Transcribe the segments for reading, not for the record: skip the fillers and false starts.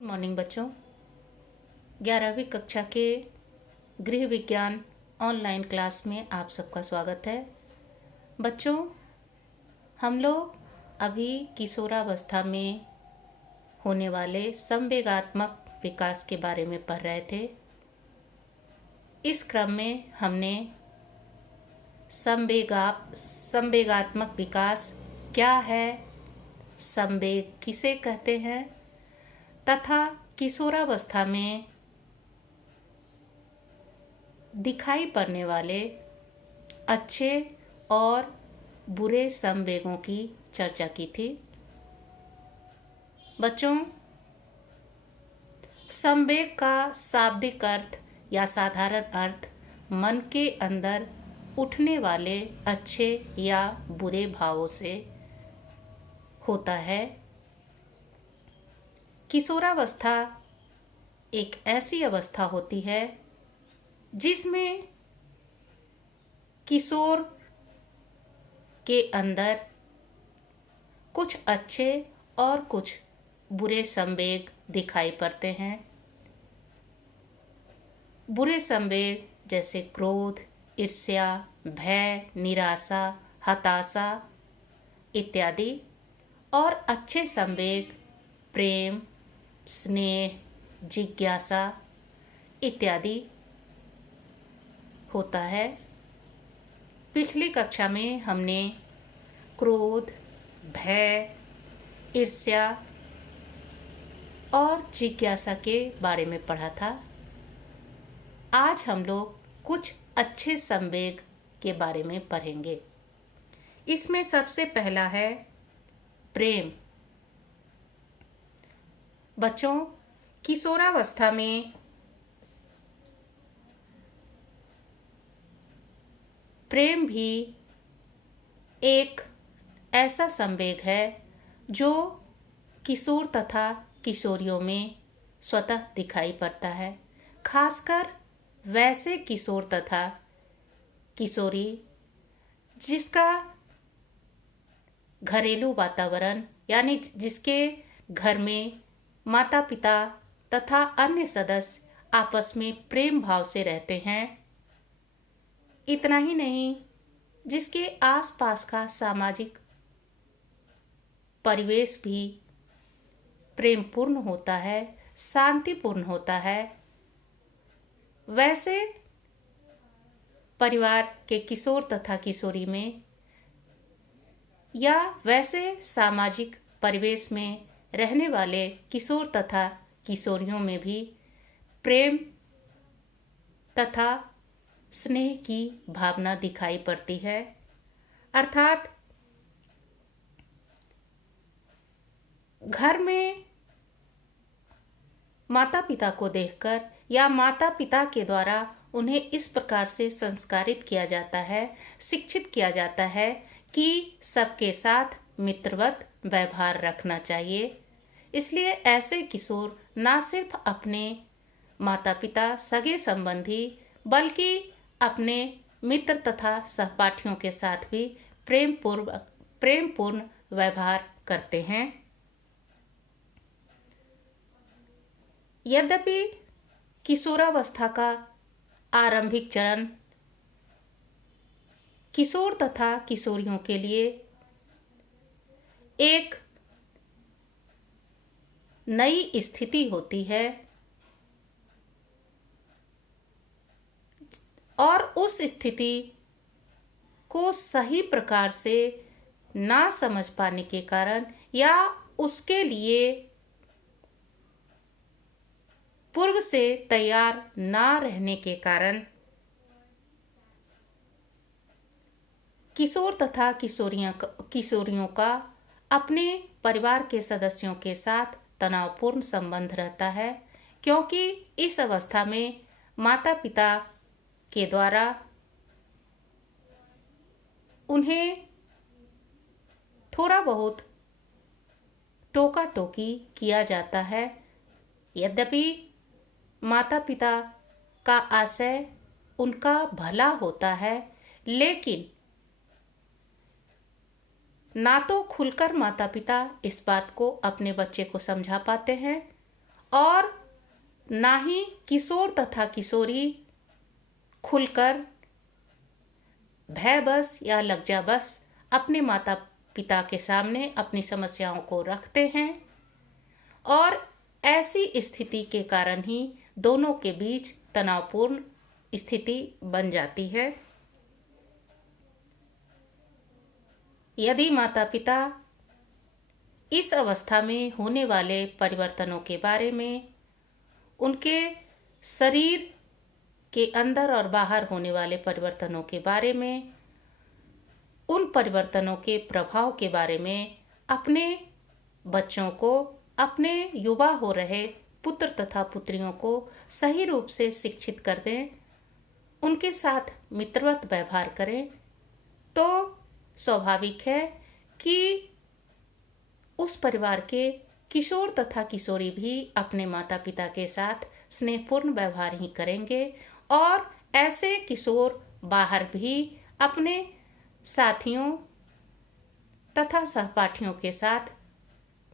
Morning बच्चों, 11वीं कक्षा के गृह विज्ञान ऑनलाइन क्लास में आप सबका स्वागत है। बच्चों, हम लोग अभी किशोरावस्था में होने वाले संवेगात्मक विकास के बारे में पढ़ रहे थे। इस क्रम में हमने संवेगात्मक विकास क्या है, संवेग किसे कहते हैं तथा किशोरावस्था में दिखाई पड़ने वाले अच्छे और बुरे संवेगों की चर्चा की थी। बच्चों, संवेग का शाब्दिक अर्थ या साधारण अर्थ मन के अंदर उठने वाले अच्छे या बुरे भावों से होता है। किशोरावस्था एक ऐसी अवस्था होती है जिसमें किशोर के अंदर कुछ अच्छे और कुछ बुरे संवेग दिखाई पड़ते हैं। बुरे संवेग जैसे क्रोध, ईर्ष्या, भय, निराशा, हताशा इत्यादि, और अच्छे संवेग प्रेम, स्नेह, जिज्ञासा इत्यादि होता है। पिछली कक्षा में हमने क्रोध, भय, ईर्ष्या और जिज्ञासा के बारे में पढ़ा था। आज हम लोग कुछ अच्छे संवेग के बारे में पढ़ेंगे। इसमें सबसे पहला है प्रेम। बच्चों, किशोरावस्था में प्रेम भी एक ऐसा संवेग है जो किशोर तथा किशोरियों में स्वतः दिखाई पड़ता है। खासकर वैसे किशोर तथा किशोरी जिसका घरेलू वातावरण यानी जिसके घर में माता पिता तथा अन्य सदस्य आपस में प्रेम भाव से रहते हैं। इतना ही नहीं, जिसके आसपास का सामाजिक परिवेश भी प्रेमपूर्ण होता है, शांतिपूर्ण होता है। वैसे परिवार के किशोर तथा किशोरी में या वैसे सामाजिक परिवेश में रहने वाले किशोर तथा किशोरियों में भी प्रेम तथा स्नेह की भावना दिखाई पड़ती है। अर्थात घर में माता पिता को देखकर या माता पिता के द्वारा उन्हें इस प्रकार से संस्कारित किया जाता है, शिक्षित किया जाता है कि सबके साथ मित्रवत व्यवहार रखना चाहिए। इसलिए ऐसे किशोर ना सिर्फ अपने माता पिता, सगे संबंधी, बल्कि अपने मित्र तथा सहपाठियों के साथ भी प्रेमपूर्ण व्यवहार करते हैं। यद्यपि किशोरावस्था का आरंभिक चरण किशोर तथा किशोरियों के लिए एक नई स्थिति होती है और उस स्थिति को सही प्रकार से ना समझ पाने के कारण या उसके लिए पूर्व से तैयार ना रहने के कारण किशोर तथा किशोरियों का अपने परिवार के सदस्यों के साथ तनावपूर्ण संबंध रहता है, क्योंकि इस अवस्था में माता पिता के द्वारा उन्हें थोड़ा बहुत टोका टोकी किया जाता है। यद्यपि माता पिता का आशय उनका भला होता है, लेकिन ना तो खुलकर माता पिता इस बात को अपने बच्चे को समझा पाते हैं ना ही किशोर तथा किशोरी खुलकर भयबस या लज्जाबस अपने माता पिता के सामने अपनी समस्याओं को रखते हैं, और ऐसी स्थिति के कारण ही दोनों के बीच तनावपूर्ण स्थिति बन जाती है। यदि माता पिता इस अवस्था में होने वाले परिवर्तनों के बारे में, उनके शरीर के अंदर और बाहर होने वाले परिवर्तनों के बारे में, उन परिवर्तनों के प्रभाव के बारे में अपने बच्चों को, अपने युवा हो रहे पुत्र तथा पुत्रियों को सही रूप से शिक्षित कर दें, उनके साथ मित्रवत व्यवहार करें, तो स्वाभाविक है कि उस परिवार के किशोर तथा किशोरी भी अपने माता पिता के साथ स्नेहपूर्ण व्यवहार ही करेंगे, और ऐसे किशोर बाहर भी अपने साथियों तथा सहपाठियों के साथ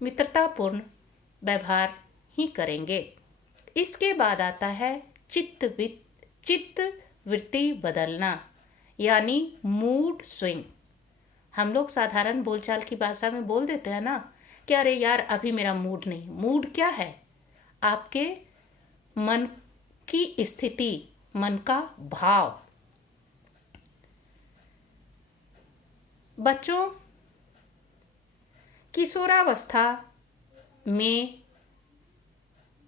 मित्रतापूर्ण व्यवहार ही करेंगे। इसके बाद आता है चित्त वृत्ति बदलना, यानी मूड स्विंग। हम लोग साधारण बोलचाल की भाषा में बोल देते हैं ना कि अरे यार अभी मेरा मूड नहीं। मूड क्या है? आपके मन की स्थिति, मन का भाव। बच्चों, किशोरावस्था में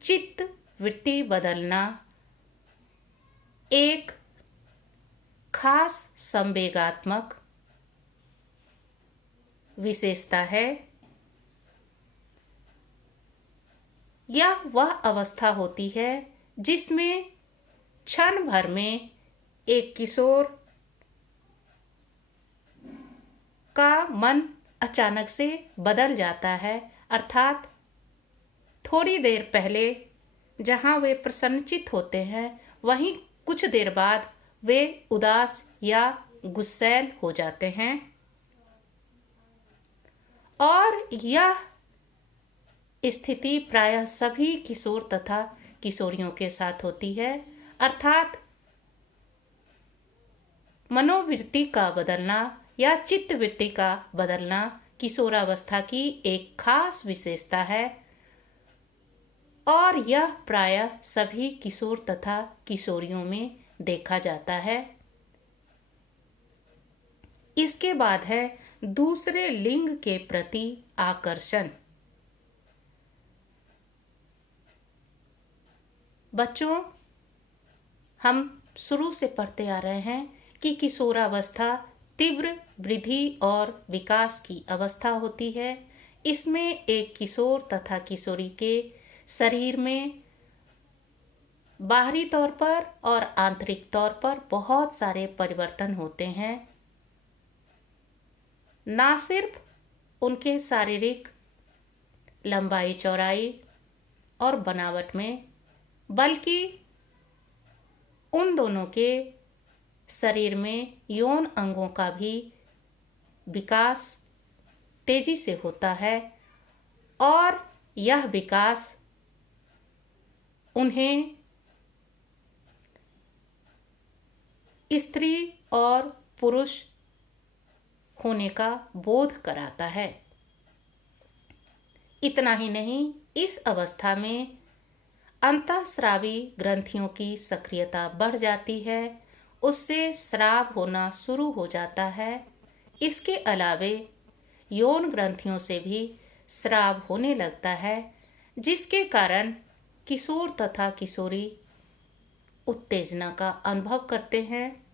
चित्त वृत्ति बदलना एक खास संवेगात्मक विशेषता है। यह वह अवस्था होती है जिसमें क्षण भर में एक किशोर का मन अचानक से बदल जाता है, अर्थात थोड़ी देर पहले जहां वे प्रसन्नचित्त होते हैं, वहीं कुछ देर बाद वे उदास या गुस्सैल हो जाते हैं। और यह स्थिति प्रायः सभी किशोर तथा किशोरियों के साथ होती है, अर्थात मनोवृत्ति का बदलना या चित्तवृत्ति का बदलना किशोरावस्था की एक खास विशेषता है, और यह प्रायः सभी किशोर तथा किशोरियों में देखा जाता है। इसके बाद है दूसरे लिंग के प्रति आकर्षण। बच्चों, हम शुरू से पढ़ते आ रहे हैं कि किशोरावस्था तीव्र वृद्धि और विकास की अवस्था होती है। इसमें एक किशोर तथा किशोरी के शरीर में बाहरी तौर पर और आंतरिक तौर पर बहुत सारे परिवर्तन होते हैं। ना सिर्फ उनके शारीरिक लंबाई चौड़ाई और बनावट में, बल्कि उन दोनों के शरीर में यौन अंगों का भी विकास तेजी से होता है, और यह विकास उन्हें स्त्री और पुरुष होने का बोध कराता है। इतना ही नहीं, इस अवस्था में अंतःस्रावी ग्रंथियों की सक्रियता बढ़ जाती है, उससे स्राव होना शुरू हो जाता है। इसके अलावे यौन ग्रंथियों से भी स्राव होने लगता है, जिसके कारण किशोर तथा किशोरी उत्तेजना का अनुभव करते हैं।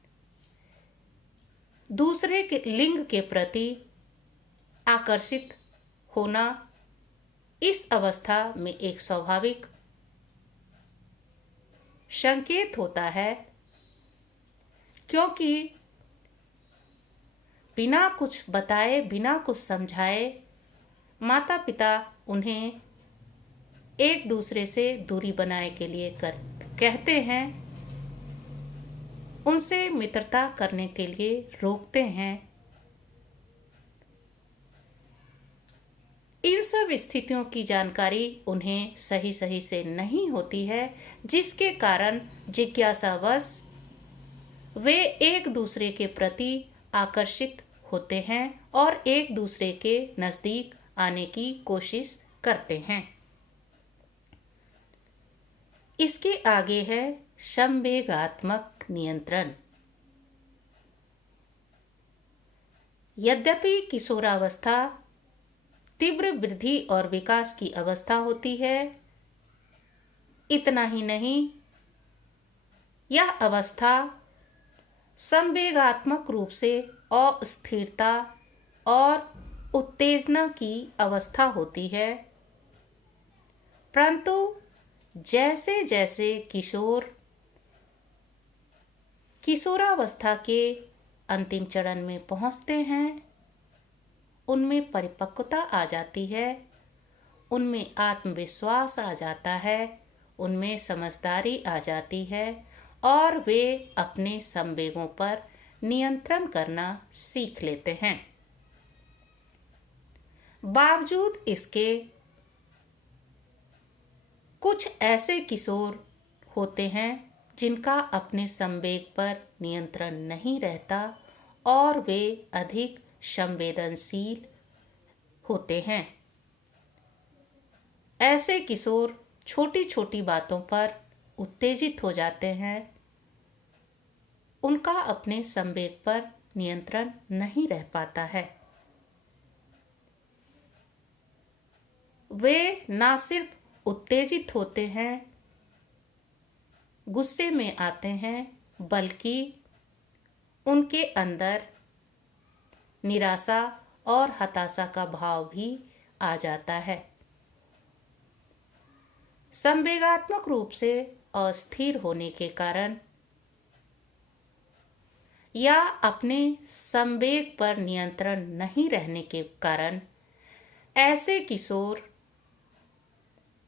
दूसरे के लिंग के प्रति आकर्षित होना इस अवस्था में एक स्वाभाविक संकेत होता है, क्योंकि बिना कुछ बताए, बिना कुछ समझाए माता पिता उन्हें एक दूसरे से दूरी बनाने के लिए कहते हैं, उनसे मित्रता करने के लिए रोकते हैं। इन सब स्थितियों की जानकारी उन्हें सही सही से नहीं होती है, जिसके कारण जिज्ञासावश वे एक दूसरे के प्रति आकर्षित होते हैं और एक दूसरे के नजदीक आने की कोशिश करते हैं। इसके आगे है संवेगात्मक नियंत्रण। यद्यपि किशोरावस्था तीव्र वृद्धि और विकास की अवस्था होती है, इतना ही नहीं, यह अवस्था संवेगात्मक रूप से अस्थिरता और उत्तेजना की अवस्था होती है। परंतु जैसे जैसे किशोरावस्था के अंतिम चरण में पहुंचते हैं, उनमें परिपक्वता आ जाती है, उनमें आत्मविश्वास आ जाता है, उनमें समझदारी आ जाती है और वे अपने संवेगों पर नियंत्रण करना सीख लेते हैं। बावजूद इसके कुछ ऐसे किशोर होते हैं जिनका अपने संवेग पर नियंत्रण नहीं रहता और वे अधिक संवेदनशील होते हैं। ऐसे किशोर छोटी छोटी बातों पर उत्तेजित हो जाते हैं, उनका अपने संवेग पर नियंत्रण नहीं रह पाता है। वे ना सिर्फ उत्तेजित होते हैं, गुस्से में आते हैं, बल्कि उनके अंदर निराशा और हताशा का भाव भी आ जाता है। संवेगात्मक रूप से अस्थिर होने के कारण या अपने संवेग पर नियंत्रण नहीं रहने के कारण ऐसे किशोर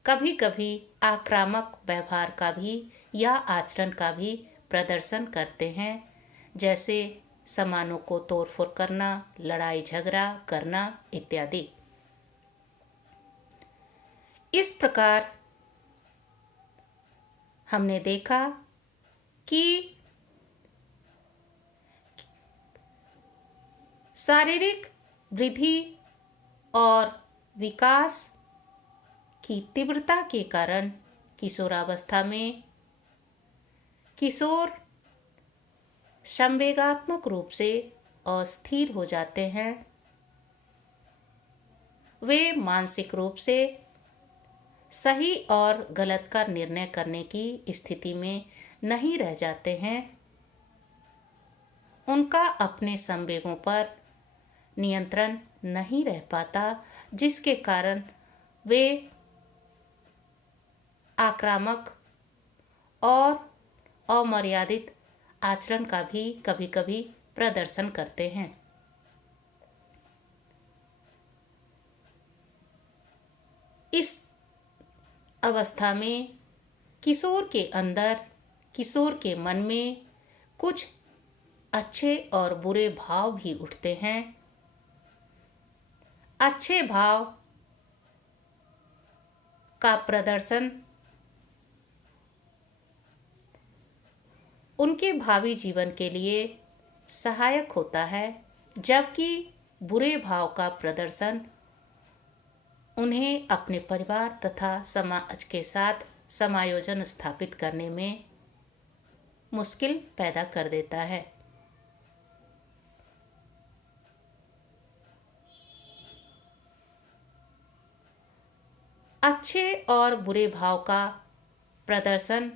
कभी कभी आक्रामक व्यवहार का भी या आचरण का भी प्रदर्शन करते हैं, जैसे सामानों को तोड़फोड़ करना, लड़ाई झगड़ा करना इत्यादि। इस प्रकार हमने देखा कि शारीरिक वृद्धि और विकास की तीव्रता के कारण किशोरावस्था में किशोर संवेगात्मक रूप से अस्थिर हो जाते हैं। वे मानसिक रूप से सही और गलत का निर्णय करने की स्थिति में नहीं रह जाते हैं। उनका अपने संवेगों पर नियंत्रण नहीं रह पाता, जिसके कारण वे आक्रामक और अमर्यादित आचरण का भी कभी कभी प्रदर्शन करते हैं। इस अवस्था में किशोर के अंदर, किशोर के मन में कुछ अच्छे और बुरे भाव भी उठते हैं। अच्छे भाव का प्रदर्शन उनके भावी जीवन के लिए सहायक होता है, जबकि बुरे भाव का प्रदर्शन उन्हें अपने परिवार तथा समाज के साथ समायोजन स्थापित करने में मुश्किल पैदा कर देता है। अच्छे और बुरे भाव का प्रदर्शन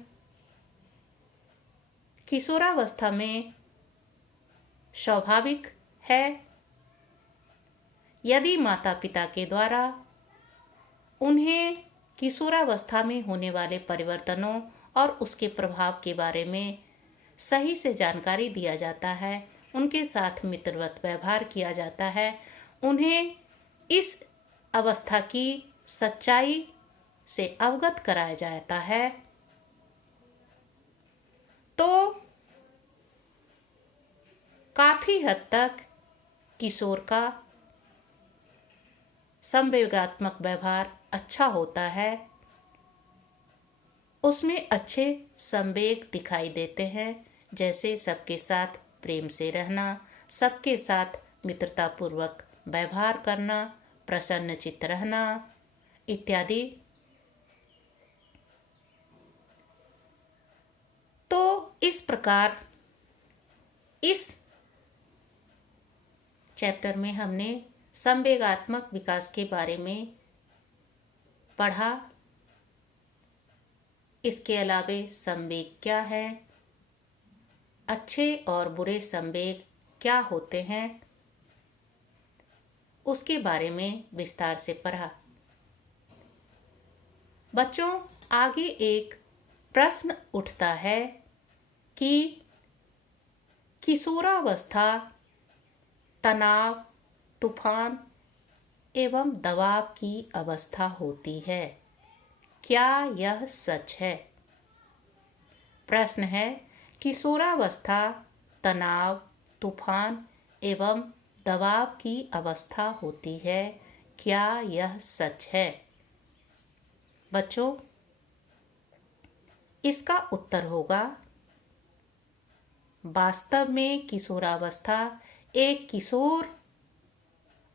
किशोरावस्था में स्वाभाविक है। यदि माता पिता के द्वारा उन्हें किशोरावस्था में होने वाले परिवर्तनों और उसके प्रभाव के बारे में सही से जानकारी दिया जाता है, उनके साथ मित्रवत व्यवहार किया जाता है, उन्हें इस अवस्था की सच्चाई से अवगत कराया जाता है, तो काफी हद तक किशोर का संवेगात्मक व्यवहार अच्छा होता है, उसमें अच्छे संवेग दिखाई देते हैं, जैसे सबके साथ प्रेम से रहना, सबके साथ मित्रतापूर्वक व्यवहार करना, प्रसन्नचित्त रहना इत्यादि। तो इस प्रकार इस चैप्टर में हमने संवेगात्मक विकास के बारे में पढ़ा। इसके अलावे संवेग क्या है, अच्छे और बुरे संवेग क्या होते हैं, उसके बारे में विस्तार से पढ़ा। बच्चों, आगे एक प्रश्न उठता है कि किशोरावस्था तनाव, तूफान एवं दबाव की अवस्था होती है, क्या यह सच है? प्रश्न है, किशोरावस्था तनाव, तूफान एवं दबाव की अवस्था होती है, क्या यह सच है? बच्चों, इसका उत्तर होगा, वास्तव में किशोरावस्था एक किशोर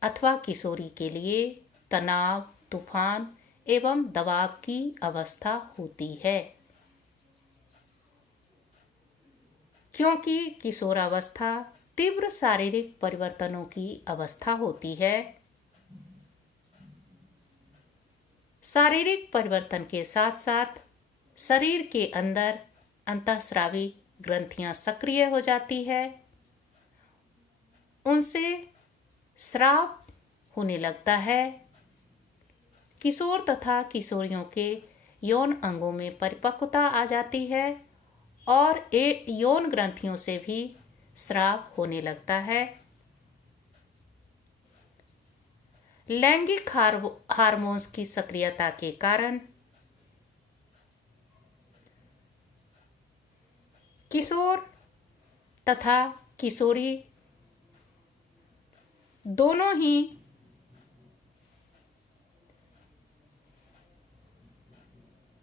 अथवा किशोरी के लिए तनाव, तूफान एवं दबाव की अवस्था होती है, क्योंकि किशोरावस्था तीव्र शारीरिक परिवर्तनों की अवस्था होती है। शारीरिक परिवर्तन के साथ साथ शरीर के अंदर अंतःस्रावी ग्रंथियां सक्रिय हो जाती है, उनसे स्राव होने लगता है। किशोर तथा किशोरियों के यौन अंगों में परिपक्वता आ जाती है और यौन ग्रंथियों से भी स्राव होने लगता है। लैंगिक हार्मोन्स की सक्रियता के कारण किशोर तथा किशोरी दोनों ही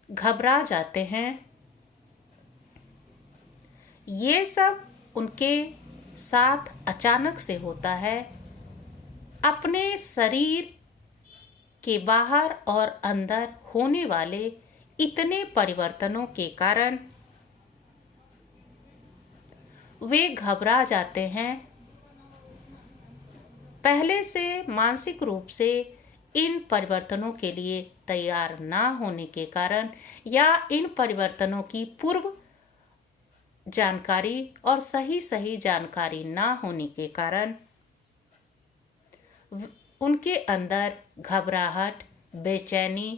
घबरा जाते हैं। ये सब उनके साथ अचानक से होता है। अपने शरीर के बाहर और अंदर होने वाले इतने परिवर्तनों के कारण वे घबरा जाते हैं। पहले से मानसिक रूप से इन परिवर्तनों के लिए तैयार ना होने के कारण या इन परिवर्तनों की पूर्व जानकारी और सही जानकारी ना होने के कारण उनके अंदर घबराहट, बेचैनी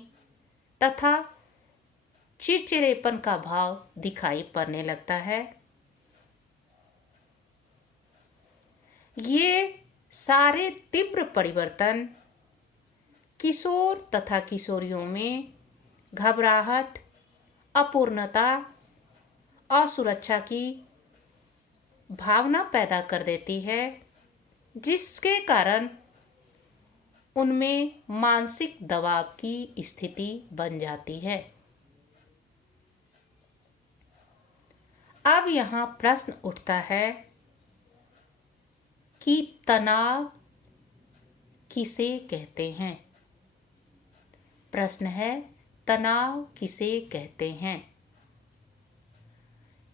तथा चिड़चिड़ेपन का भाव दिखाई पड़ने लगता है। ये सारे तीव्र परिवर्तन किशोर तथा किशोरियों में घबराहट, अपूर्णता, असुरक्षा की भावना पैदा कर देती है, जिसके कारण उनमें मानसिक दबाव की स्थिति बन जाती है। अब यहाँ प्रश्न उठता है कि तनाव किसे कहते हैं? प्रश्न है, तनाव किसे कहते हैं?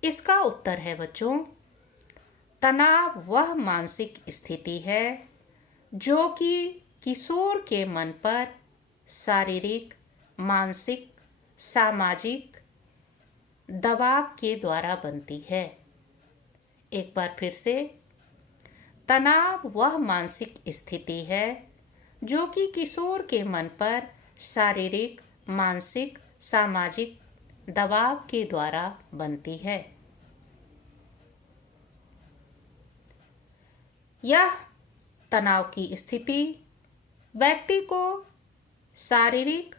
इसका उत्तर है बच्चों, तनाव वह मानसिक स्थिति है जो कि किशोर के मन पर शारीरिक, मानसिक, सामाजिक दबाव के द्वारा बनती है। एक बार फिर से, तनाव वह मानसिक स्थिति है जो कि किशोर के मन पर शारीरिक, मानसिक, सामाजिक दबाव के द्वारा बनती है। यह तनाव की स्थिति व्यक्ति को शारीरिक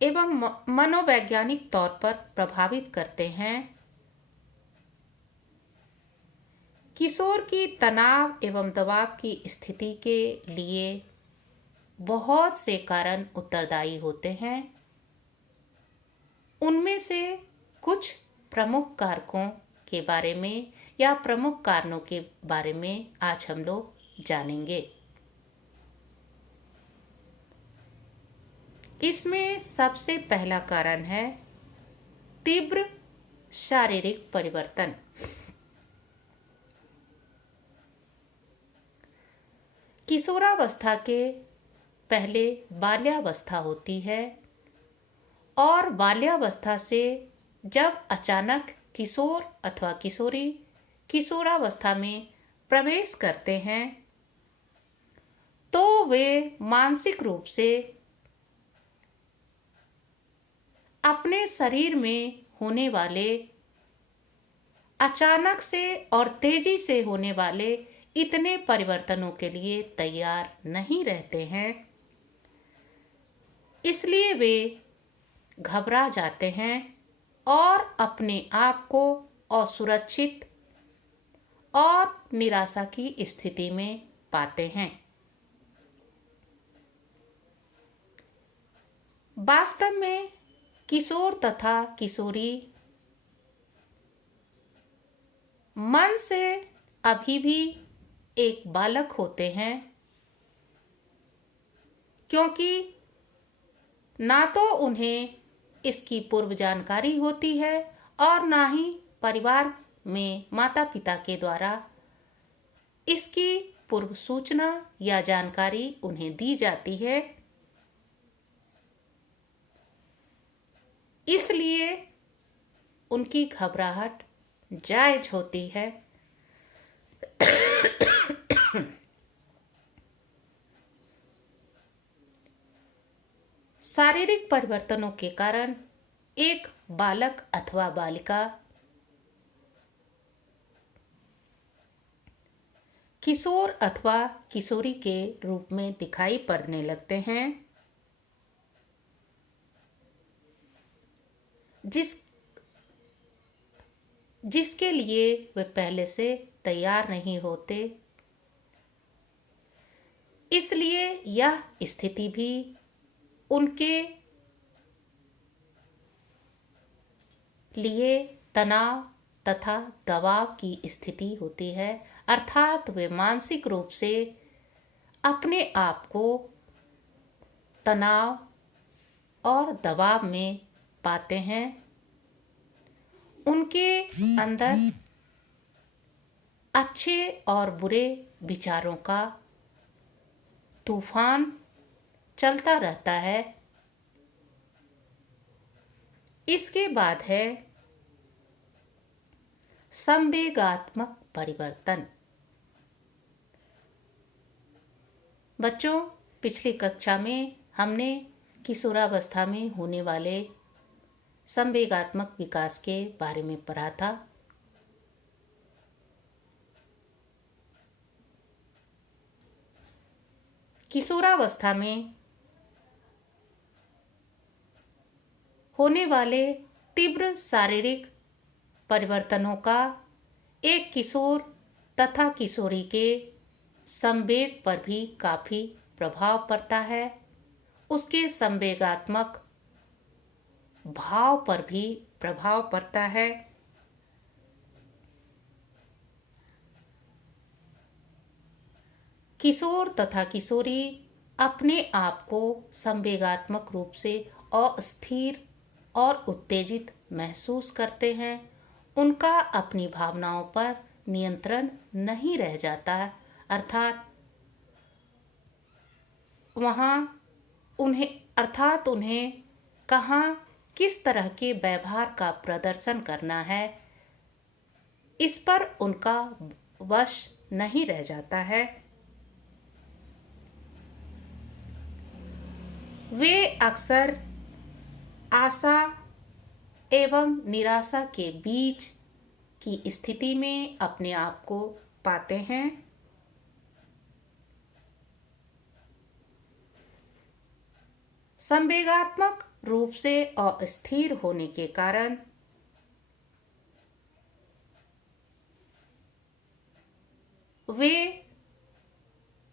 एवं मनोवैज्ञानिक तौर पर प्रभावित करते हैं। किशोर की तनाव एवं दबाव की स्थिति के लिए बहुत से कारण उत्तरदायी होते हैं। उनमें से कुछ प्रमुख कारकों के बारे में या प्रमुख कारणों के बारे में आज हम लोग जानेंगे। इसमें सबसे पहला कारण है तीव्र शारीरिक परिवर्तन। किशोरावस्था के पहले बाल्यावस्था होती है और बाल्यावस्था से जब अचानक किशोर अथवा किशोरी किशोरावस्था में प्रवेश करते हैं तो वे मानसिक रूप से अपने शरीर में होने वाले अचानक से और तेजी से होने वाले इतने परिवर्तनों के लिए तैयार नहीं रहते हैं। इसलिए वे घबरा जाते हैं और अपने आप को असुरक्षित और निराशा की स्थिति में पाते हैं। वास्तव में किशोर तथा किशोरी मन से अभी भी एक बालक होते हैं, क्योंकि ना तो उन्हें इसकी पूर्व जानकारी होती है और ना ही परिवार में माता पिता के द्वारा इसकी पूर्व सूचना या जानकारी उन्हें दी जाती है। इसलिए उनकी घबराहट जायज होती है। शारीरिक परिवर्तनों के कारण एक बालक अथवा बालिका किशोर अथवा किशोरी के रूप में दिखाई पड़ने लगते हैं, जिसके लिए वे पहले से तैयार नहीं होते। इसलिए यह स्थिति भी उनके लिए तनाव तथा दबाव की स्थिति होती है, अर्थात वे मानसिक रूप से अपने आप को तनाव और दबाव में पाते हैं। उनके अंदर अच्छे और बुरे विचारों का तूफान चलता रहता है। इसके बाद है संवेगात्मक परिवर्तन। बच्चों, पिछली कक्षा में हमने किशोरावस्था में होने वाले संवेगात्मक विकास के बारे में पढ़ा था। किशोरावस्था में होने वाले तीव्र शारीरिक परिवर्तनों का एक किशोर तथा किशोरी के संवेग पर भी काफी प्रभाव पड़ता है। उसके संवेगात्मक भाव पर भी प्रभाव पड़ता है। किशोर तथा किशोरी अपने आप को संवेगात्मक रूप से अस्थिर और उत्तेजित महसूस करते हैं। उनका अपनी भावनाओं पर नियंत्रण नहीं रह जाता, अर्थात उन्हें कहाँ किस तरह के व्यवहार का प्रदर्शन करना है, इस पर उनका वश नहीं रह जाता है। वे अक्सर आशा एवं निराशा के बीच की स्थिति में अपने आप को पाते हैं। संवेगात्मक रूप से अस्थिर होने के कारण वे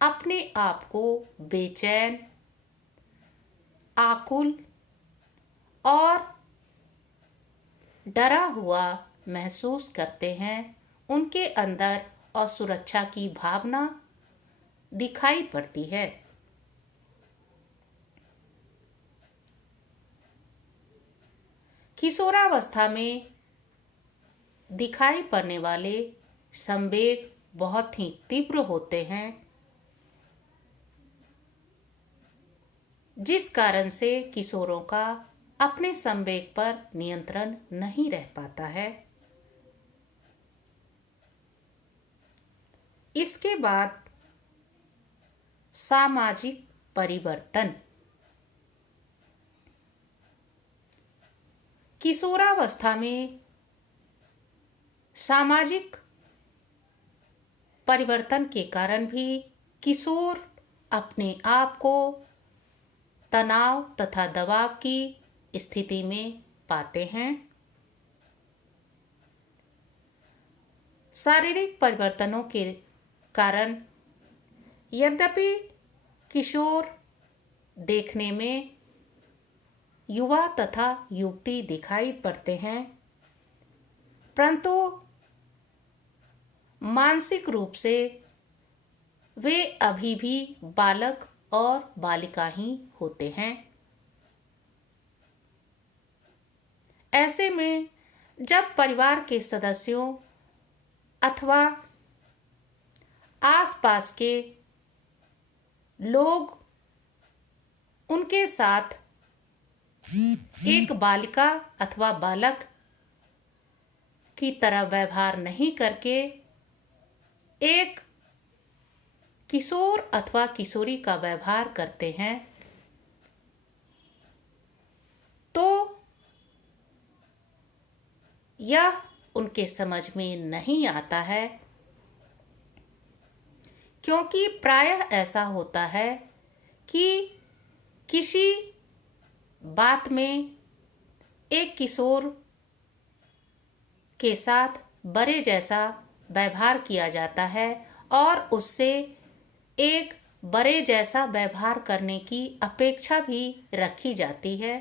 अपने आप को बेचैन आकुल और डरा हुआ महसूस करते हैं, उनके अंदर असुरक्षा की भावना दिखाई पड़ती है। किशोरावस्था में दिखाई पड़ने वाले संवेग बहुत ही तीव्र होते हैं, जिस कारण से किशोरों का अपने संवेग पर नियंत्रण नहीं रह पाता है। इसके बाद सामाजिक परिवर्तन। किशोरावस्था में सामाजिक परिवर्तन के कारण भी किशोर अपने आप को तनाव तथा दबाव की स्थिति में पाते हैं। शारीरिक परिवर्तनों के कारण यद्यपि किशोर देखने में युवा तथा युवती दिखाई पड़ते हैं, परंतु मानसिक रूप से वे अभी भी बालक और बालिका ही होते हैं। ऐसे में जब परिवार के सदस्यों अथवा आसपास के लोग उनके साथ एक बालिका अथवा बालक की तरह व्यवहार नहीं करके एक किशोर अथवा किशोरी का व्यवहार करते हैं, तो यह उनके समझ में नहीं आता है, क्योंकि प्रायः ऐसा होता है कि किसी बात में एक किशोर के साथ बड़े जैसा व्यवहार किया जाता है और उससे एक बड़े जैसा व्यवहार करने की अपेक्षा भी रखी जाती है,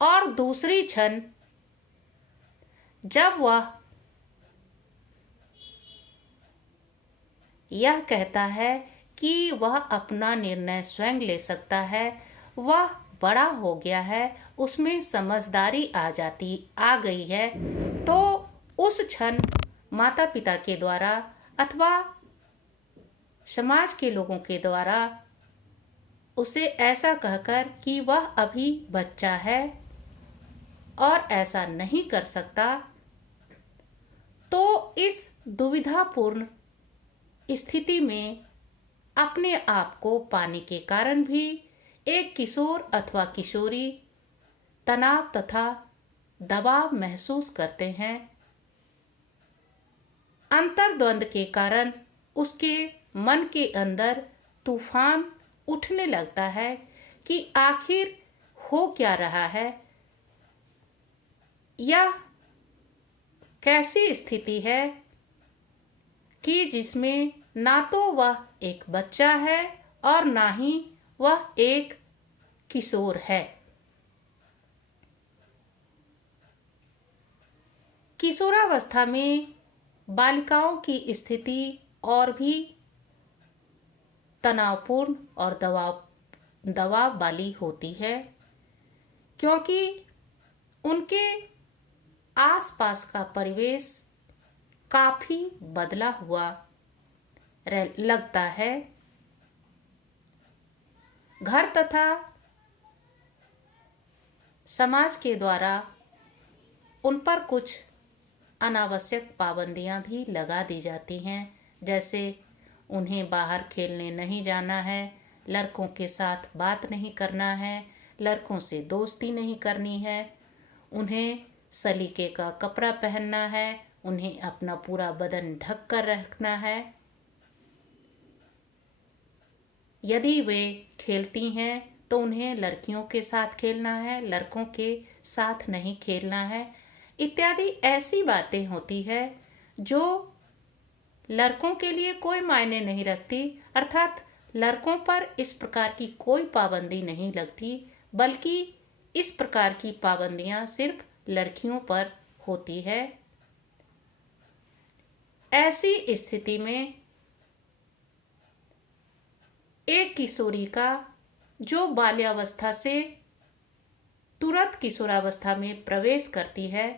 और दूसरी क्षण जब वह यह कहता है कि वह अपना निर्णय स्वयं ले सकता है, वह बड़ा हो गया है, उसमें समझदारी आ गई है, तो उस क्षण माता पिता के द्वारा अथवा समाज के लोगों के द्वारा उसे ऐसा कहकर कि वह अभी बच्चा है और ऐसा नहीं कर सकता, तो इस दुविधापूर्ण स्थिति में अपने आप को पाने के कारण भी एक किशोर अथवा किशोरी तनाव तथा दबाव महसूस करते हैं। अंतर्द्वंद के कारण उसके मन के अंदर तूफान उठने लगता है कि आखिर हो क्या रहा है, यह कैसी स्थिति है कि जिसमें ना तो वह एक बच्चा है और ना ही वह एक किशोर है। किशोरावस्था में बालिकाओं की स्थिति और भी तनावपूर्ण और दबाव वाली होती है, क्योंकि उनके आसपास का परिवेश काफी बदला हुआ लगता है। घर तथा समाज के द्वारा उन पर कुछ अनावश्यक पाबंदियां भी लगा दी जाती हैं, जैसे उन्हें बाहर खेलने नहीं जाना है, लड़कों के साथ बात नहीं करना है, लड़कों से दोस्ती नहीं करनी है, उन्हें सलीके का कपड़ा पहनना है, उन्हें अपना पूरा बदन ढक कर रखना है। यदि वे खेलती हैं तो उन्हें लड़कियों के साथ खेलना है, लड़कों के साथ नहीं खेलना है, इत्यादि ऐसी बातें होती है जो लड़कों के लिए कोई मायने नहीं रखती, अर्थात लड़कों पर इस प्रकार की कोई पाबंदी नहीं लगती, बल्कि इस प्रकार की पाबंदियां सिर्फ लड़कियों पर होती है। ऐसी स्थिति में एक किशोरी का जो बाल्यावस्था से तुरंत किशोरावस्था में प्रवेश करती है,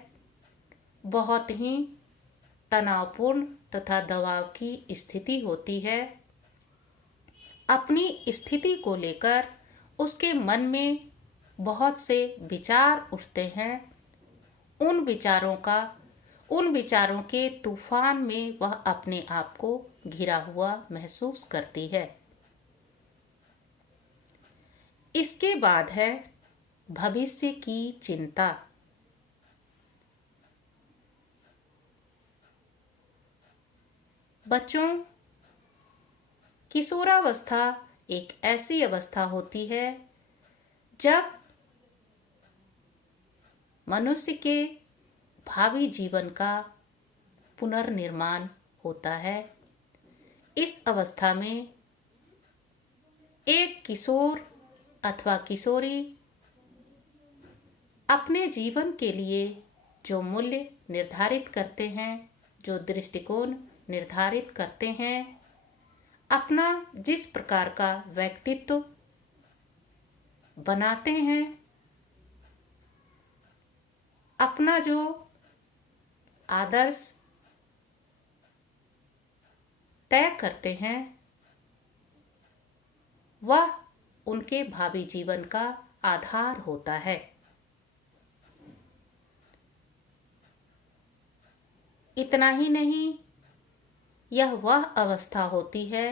बहुत ही तनावपूर्ण तथा दबाव की स्थिति होती है। अपनी स्थिति को लेकर उसके मन में बहुत से विचार उठते हैं। उन विचारों के तूफान में वह अपने आप को घिरा हुआ महसूस करती है। इसके बाद है भविष्य की चिंता। बच्चों, किशोरावस्था एक ऐसी अवस्था होती है जब मनुष्य के भावी जीवन का पुनर्निर्माण होता है। इस अवस्था में एक किशोर अथवा किशोरी अपने जीवन के लिए जो मूल्य निर्धारित करते हैं, जो दृष्टिकोण निर्धारित करते हैं, अपना जिस प्रकार का व्यक्तित्व बनाते हैं, अपना जो आदर्श तय करते हैं, वह उनके भावी जीवन का आधार होता है। इतना ही नहीं, यह वह अवस्था होती है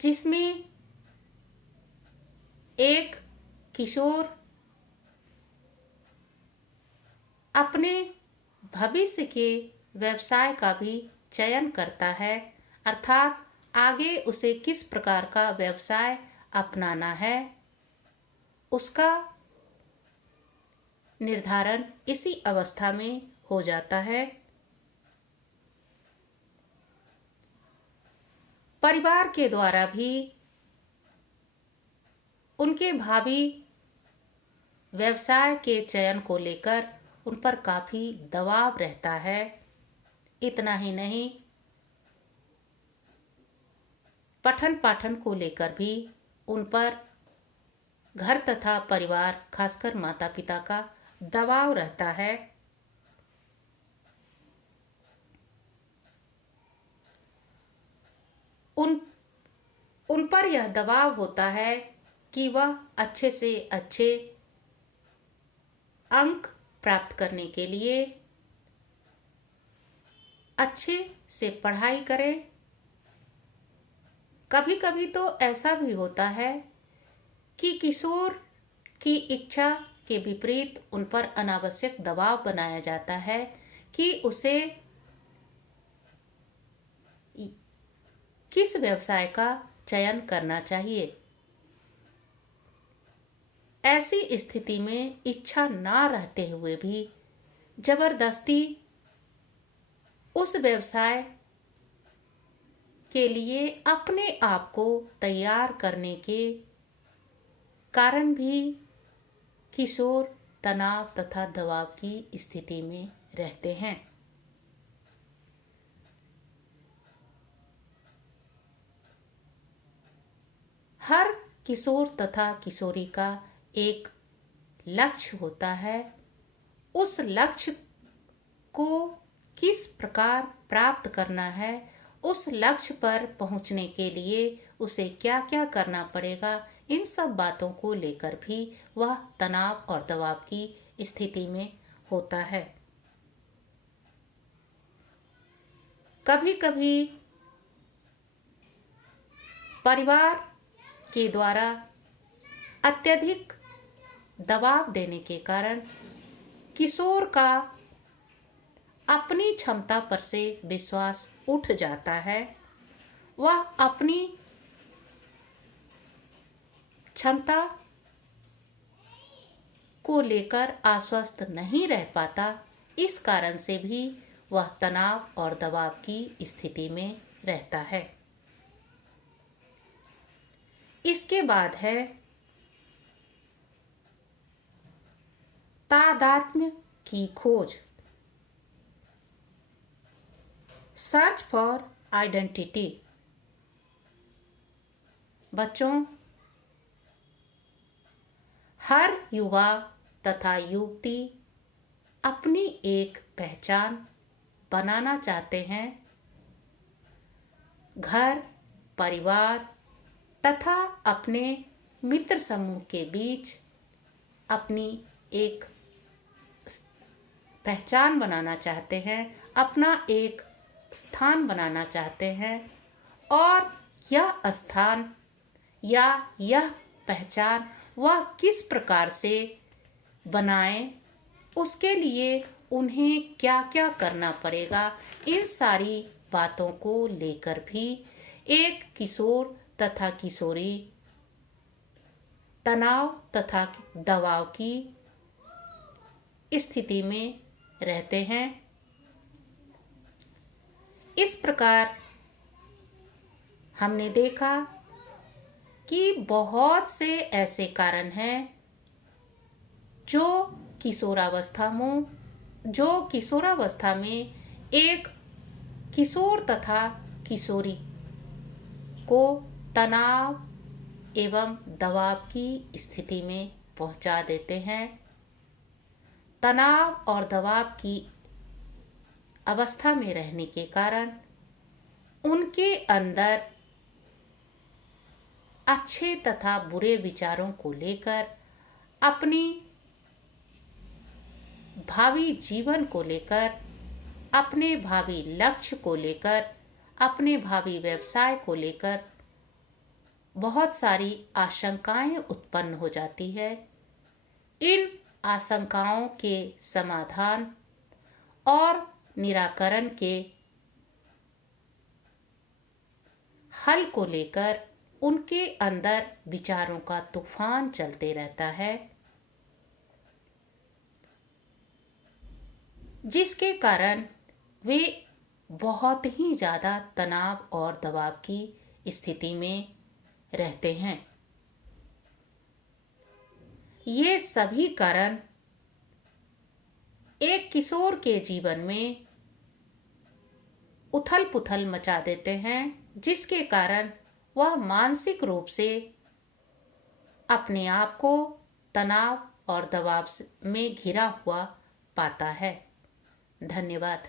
जिसमें एक किशोर अपने भविष्य के व्यवसाय का भी चयन करता है, अर्थात आगे उसे किस प्रकार का व्यवसाय अपनाना है, उसका निर्धारण इसी अवस्था में हो जाता है। परिवार के द्वारा भी उनके भावी व्यवसाय के चयन को लेकर उन पर काफी दबाव रहता है। इतना ही नहीं, पठन पाठन को लेकर भी उन पर घर तथा परिवार, खासकर माता पिता का दबाव रहता है। उन पर यह दबाव होता है कि वह अच्छे से अच्छे अंक प्राप्त करने के लिए अच्छे से पढ़ाई करें। कभी कभी तो ऐसा भी होता है कि किशोर की इच्छा के विपरीत उन पर अनावश्यक दबाव बनाया जाता है कि उसे किस व्यवसाय का चयन करना चाहिए। ऐसी स्थिति में इच्छा ना रहते हुए भी जबरदस्ती उस व्यवसाय के लिए अपने आप को तैयार करने के कारण भी किशोर तनाव तथा दबाव की स्थिति में रहते हैं। हर किशोर तथा किशोरी का एक लक्ष्य होता है। उस लक्ष्य को किस प्रकार प्राप्त करना है, उस लक्ष्य पर पहुंचने के लिए उसे क्या क्या करना पड़ेगा, इन सब बातों को लेकर भी वह तनाव और दबाव की स्थिति में होता है। कभी कभी परिवार के द्वारा अत्यधिक दबाव देने के कारण किशोर का अपनी क्षमता पर से विश्वास उठ जाता है। वह अपनी क्षमता को लेकर आश्वस्त नहीं रह पाता। इस कारण से भी वह तनाव और दबाव की स्थिति में रहता है। इसके बाद है तादात्म्य की खोज, सर्च फॉर आइडेंटिटी। बच्चों, हर युवा तथा युवती अपनी एक पहचान बनाना चाहते हैं। घर, परिवार तथा अपने मित्र समूह के बीच अपनी एक पहचान बनाना चाहते हैं, अपना एक स्थान बनाना चाहते हैं। और यह स्थान या यह पहचान वह किस प्रकार से बनाएं, उसके लिए उन्हें क्या क्या करना पड़ेगा, इन सारी बातों को लेकर भी एक किशोर तथा किशोरी तनाव तथा दबाव की स्थिति में रहते हैं। इस प्रकार हमने देखा कि बहुत से ऐसे कारण हैं जो किशोरावस्था में एक किशोर तथा किशोरी को तनाव एवं दबाव की स्थिति में पहुंचा देते हैं। तनाव और दबाव की अवस्था में रहने के कारण उनके अंदर अच्छे तथा बुरे विचारों को लेकर, अपनी भावी जीवन को लेकर, अपने भावी लक्ष्य को लेकर, अपने भावी व्यवसाय को लेकर बहुत सारी आशंकाएं उत्पन्न हो जाती है। इन आशंकाओं के समाधान और निराकरण के हल को लेकर उनके अंदर विचारों का तूफान चलते रहता है, जिसके कारण वे बहुत ही ज़्यादा तनाव और दबाव की स्थिति में रहते हैं। ये सभी कारण एक किशोर के जीवन में उथल पुथल मचा देते हैं, जिसके कारण वह मानसिक रूप से अपने आप को तनाव और दबाव में घिरा हुआ पाता है। धन्यवाद।